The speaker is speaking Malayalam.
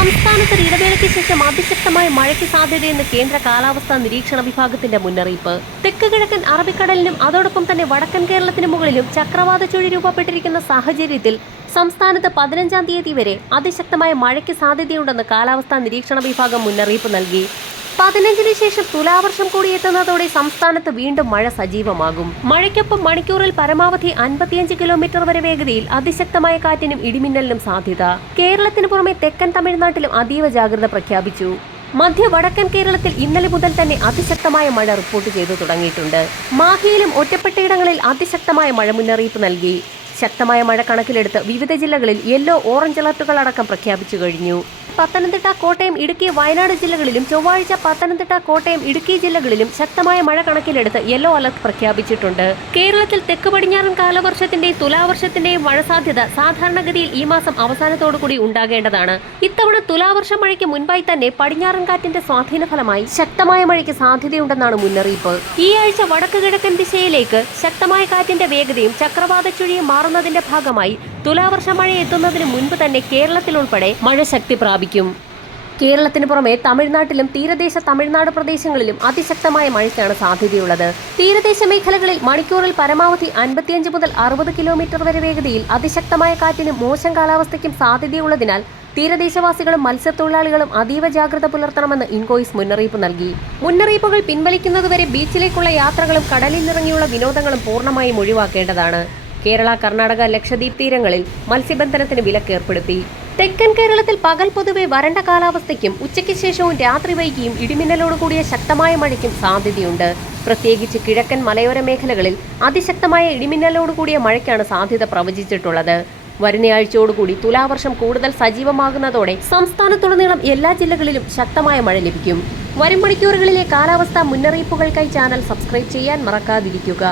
സംസ്ഥാനത്ത് ഇടവേളയ്ക്ക് ശേഷം അതിശക്തമായ മഴയ്ക്ക് സാധ്യതയെന്ന് കേന്ദ്ര കാലാവസ്ഥാ നിരീക്ഷണ വിഭാഗത്തിന്റെ മുന്നറിയിപ്പ്. തെക്ക് കിഴക്കൻ അറബിക്കടലിനും അതോടൊപ്പം തന്നെ വടക്കൻ കേരളത്തിന് മുകളിലും ചക്രവാത ചുഴി രൂപപ്പെട്ടിരിക്കുന്ന സാഹചര്യത്തിൽ സംസ്ഥാനത്ത് പതിനഞ്ചാം തീയതി വരെ അതിശക്തമായ മഴയ്ക്ക് സാധ്യതയുണ്ടെന്ന് കാലാവസ്ഥാ നിരീക്ഷണ വിഭാഗം മുന്നറിയിപ്പ് നൽകി. പതിനഞ്ചിന് ശേഷം തുലാവർഷം കൂടി എത്തുന്നതോടെ സംസ്ഥാനത്ത് വീണ്ടും മഴ സജീവമാകും. മഴയ്ക്കൊപ്പം മണിക്കൂറിൽ പരമാവധി അൻപത്തിയഞ്ച് കിലോമീറ്റർ വരെ വേഗതയിൽ അതിശക്തമായ കാറ്റിനും ഇടിമിന്നലിനും സാധ്യത. കേരളത്തിന് പുറമെ തെക്കൻ തമിഴ്നാട്ടിലും അതീവ ജാഗ്രത പ്രഖ്യാപിച്ചു. മധ്യ വടക്കൻ കേരളത്തിൽ ഇന്നലെ മുതൽ തന്നെ അതിശക്തമായ മഴ റിപ്പോർട്ട് ചെയ്തു തുടങ്ങിയിട്ടുണ്ട്. മാഹിയിലും ഒറ്റപ്പെട്ടയിടങ്ങളിൽ അതിശക്തമായ മഴ മുന്നറിയിപ്പ് നൽകി. ശക്തമായ മഴ കണക്കിലെടുത്ത് വിവിധ ജില്ലകളിൽ യെല്ലോ ഓറഞ്ച് അലർട്ടുകൾ അടക്കം പ്രഖ്യാപിച്ചു കഴിഞ്ഞു. പത്തനംതിട്ട കോട്ടയം ഇടുക്കി വയനാട് ജില്ലകളിലും ചൊവ്വാഴ്ച പത്തനംതിട്ട കോട്ടയം ഇടുക്കി ജില്ലകളിലും ശക്തമായ മഴ കണക്കിലെടുത്ത് യെല്ലോ അലർട്ട് പ്രഖ്യാപിച്ചിട്ടുണ്ട്. കേരളത്തിൽ തെക്ക് പടിഞ്ഞാറൻ കാലവർഷത്തിന്റെയും തുലാവർഷത്തിന്റെയും മഴ സാധ്യത സാധാരണഗതിയിൽ ഈ മാസം അവസാനത്തോടുകൂടി ഉണ്ടാകേണ്ടതാണ്. ഇത്തവണ തുലാവർഷ മഴയ്ക്ക് മുൻപായി തന്നെ പടിഞ്ഞാറൻ കാറ്റിന്റെ സ്വാധീന ഫലമായി ശക്തമായ മഴയ്ക്ക് സാധ്യതയുണ്ടെന്നാണ് മുന്നറിയിപ്പ്. ഈ ആഴ്ച വടക്ക് കിഴക്കൻ ദിശയിലേക്ക് ശക്തമായ കാറ്റിന്റെ വേഗതയും ചക്രവാത ചുഴിയും മാറുന്നതിന്റെ ഭാഗമായി തുലാവർഷ മഴ എത്തുന്നതിന് മുൻപ് തന്നെ കേരളത്തിൽ ഉൾപ്പെടെ മഴ ശക്തി പ്രാപിക്കും. കേരളത്തിന് പുറമെ തമിഴ്നാട്ടിലും തീരദേശ തമിഴ്നാട് പ്രദേശങ്ങളിലും അതിശക്തമായ മഴയ്ക്കാണ് സാധ്യതയുള്ളത്. തീരദേശ മേഖലകളിൽ മണിക്കൂറിൽ പരമാവധി അൻപത്തിയഞ്ച് മുതൽ അറുപത് കിലോമീറ്റർ വരെ വേഗതയിൽ അതിശക്തമായ കാറ്റിനും മോശം കാലാവസ്ഥയ്ക്കും സാധ്യതയുള്ളതിനാൽ തീരദേശവാസികളും മത്സ്യത്തൊഴിലാളികളും അതീവ ജാഗ്രത പുലർത്തണമെന്ന് ഇൻകോയിസ് മുന്നറിയിപ്പ് നൽകി. മുന്നറിയിപ്പുകൾ പിൻവലിക്കുന്നതുവരെ ബീച്ചിലേക്കുള്ള യാത്രകളും കടലിൽ നിറങ്ങിയുള്ള വിനോദങ്ങളും പൂർണമായും ഒഴിവാക്കേണ്ടതാണ്. കേരള കർണാടക ലക്ഷദ്വീപ് തീരങ്ങളിൽ മത്സ്യബന്ധനത്തിന് വിലക്കേർപ്പെടുത്തി. തെക്കൻ കേരളത്തിൽ പകൽ പൊതുവെ വരണ്ട കാലാവസ്ഥയ്ക്കും ഉച്ചയ്ക്ക് ശേഷവും രാത്രി വൈകിയും ഇടിമിന്നലോടുകൂടിയ ശക്തമായ മഴയ്ക്കും സാധ്യതയുണ്ട്. പ്രത്യേകിച്ച് കിഴക്കൻ മലയോര മേഖലകളിൽ അതിശക്തമായ ഇടിമിന്നലോടുകൂടിയ മഴയ്ക്കാണ് സാധ്യത പ്രവചിച്ചിട്ടുള്ളത്. വരുന്നയാഴ്ചയോടുകൂടി തുലാവർഷം കൂടുതൽ സജീവമാകുന്നതോടെ സംസ്ഥാനത്തുടനീളം എല്ലാ ജില്ലകളിലും ശക്തമായ മഴ ലഭിക്കും. വരും മണിക്കൂറുകളിലെ കാലാവസ്ഥാ മുന്നറിയിപ്പുകൾക്കായി ചാനൽ സബ്സ്ക്രൈബ് ചെയ്യാൻ മറക്കാതിരിക്കുക.